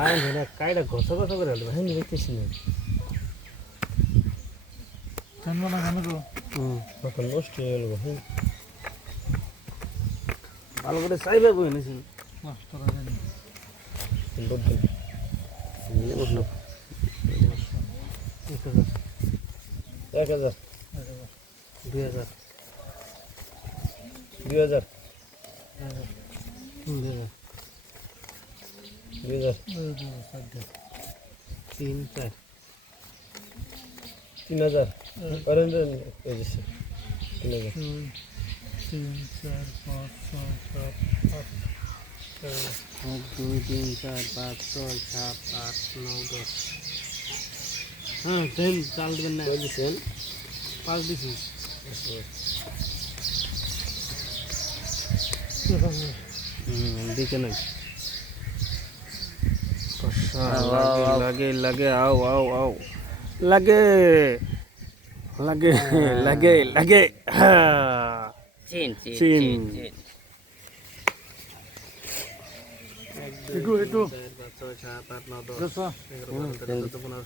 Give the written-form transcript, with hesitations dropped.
আয় ধরে কাইটা ঘষা ঘষা করে হলো হ্যাঁ দেখতেছি না জানবো না কেন গো তখন নষ্ট হয়ে গেল হ্যাঁ ভালো করে চাইবে বই নিয়েছি তোরা জানি এক হাজার 2000 2000 2000 3 4 3000 করেন এই যে 3000 তিন চার পাঁচ ছয় সাত আট 1 2 3 4 5 6 7 8 9 10 হ্যাঁ দেন চাল দেবেন না দিছেন 5 দিছি দিতে নাই লাগে আও আও আও লাগে লাগে লাগে লাগে চিন চিন চিন একটু 4 5 6 7 8 9 10 11 12 13 14 15